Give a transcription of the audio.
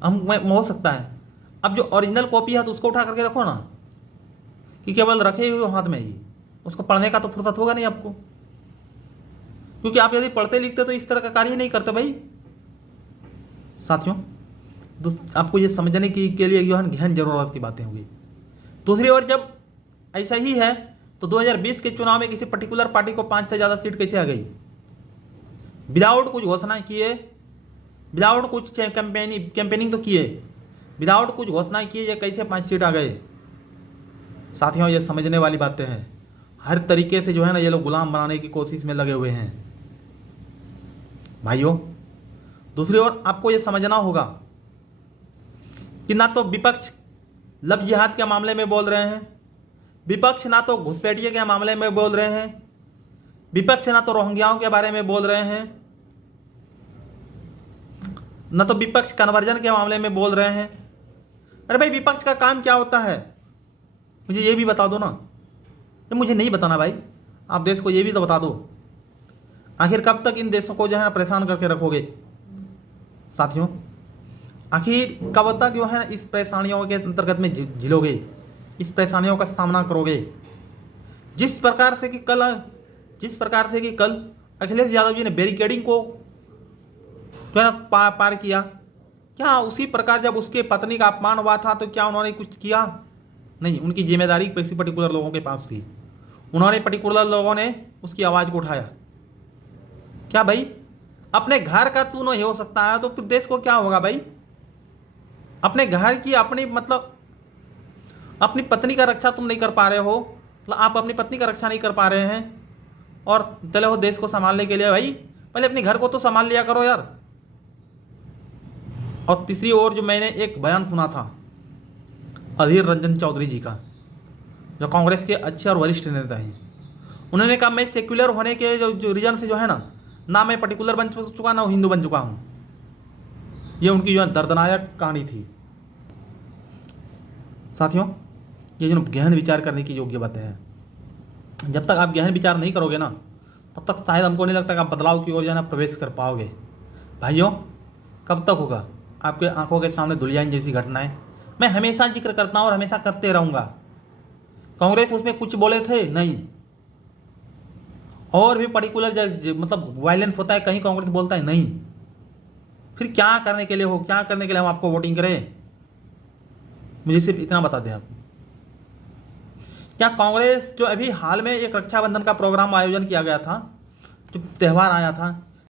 हो सकता है। अब जो ओरिजिनल कॉपी है तो उसको उठा करके रखो ना, कि केवल रखे हुए हाथ में ही, उसको पढ़ने का तो फुर्सत होगा नहीं आपको, क्योंकि आप यदि पढ़ते लिखते तो इस तरह का कार्य नहीं करते भाई। साथियों, आपको ये समझने की के लिए जो है गहन जरूरत की बातें होगी। दूसरी ओर जब ऐसा ही है तो 2020 के चुनाव में किसी पर्टिकुलर पार्टी को 5 से ज़्यादा सीट कैसे आ गई? विदाउट कुछ घोषणा किए, विदाउट कुछ कैंपेनिंग तो किए, विदाउट कुछ घोषणा किए, ये कैसे 5 सीट आ गए? साथियों, ये समझने वाली बातें हैं। हर तरीके से जो है ना ये लोग गुलाम बनाने की कोशिश में लगे हुए हैं भाइयों। दूसरी ओर आपको ये समझना होगा कि ना तो विपक्ष लव जिहाद के मामले में बोल रहे हैं, विपक्ष ना तो घुसपैठिए के मामले में बोल रहे हैं, विपक्ष ना तो रोहिंग्याओं के बारे में बोल रहे हैं, ना तो विपक्ष कन्वर्जन के मामले में बोल रहे हैं। अरे भाई, विपक्ष का काम क्या होता है? मुझे ये भी बता दो ना। ये मुझे नहीं बताना भाई, आप देश को ये भी तो बता दो। आखिर कब तक इन देशों को जो है ना परेशान करके रखोगे? साथियों, आखिर कब तक जो है ना इस परेशानियों के अंतर्गत में झिलोगे, इस परेशानियों का सामना करोगे? जिस प्रकार से कि कल अखिलेश यादव जी ने बैरिकेडिंग को जो है ना पार किया, क्या उसी प्रकार जब उसके पत्नी का अपमान हुआ था तो क्या उन्होंने कुछ किया? नहीं, उनकी जिम्मेदारी किसी पर्टिकुलर लोगों के पास थी, उन्होंने पर्टिकुलर लोगों ने उसकी आवाज़ को उठाया। क्या भाई, अपने घर का तू नहीं हो सकता है तो फिर देश को क्या होगा भाई? अपने घर की अपनी पत्नी का रक्षा तुम नहीं कर पा रहे हो, मतलब आप अपनी पत्नी का रक्षा नहीं कर पा रहे हैं और चले हो देश को संभालने के लिए। भाई, पहले अपने घर को तो संभाल लिया करो यार। और तीसरी ओर जो मैंने एक बयान सुना था अधीर रंजन चौधरी जी का, जो कांग्रेस के अच्छे और वरिष्ठ नेता हैं, उन्होंने कहा मैं सेक्युलर होने के जो रीजन से जो है ना मैं पर्टिकुलर बन चुका ना हिंदू बन चुका हूँ। ये उनकी जो है दर्दनाक कहानी थी। साथियों, ये जो गहन विचार करने की योग्य बातें हैं। जब तक आप गहन विचार नहीं करोगे ना, तब तक शायद हमको नहीं लगता कि आप बदलाव की ओर जो है ना प्रवेश कर पाओगे। भाइयों, कब तक होगा आपके आंखों के सामने धुलियान जैसी घटनाएं? मैं हमेशा जिक्र करता हूँ और हमेशा करते रहूँगा। कांग्रेस उसमें कुछ बोले थे नहीं, और भी पर्टिकुलर मतलब वायलेंस होता है कहीं कांग्रेस बोलता है नहीं। फिर क्या करने के लिए हो, क्या करने के लिए हम आपको वोटिंग करें? मुझे सिर्फ इतना बता दें आप। क्या कांग्रेस जो अभी हाल में एक रक्षाबंधन का प्रोग्राम आयोजन किया गया था, जो त्यौहार आया था,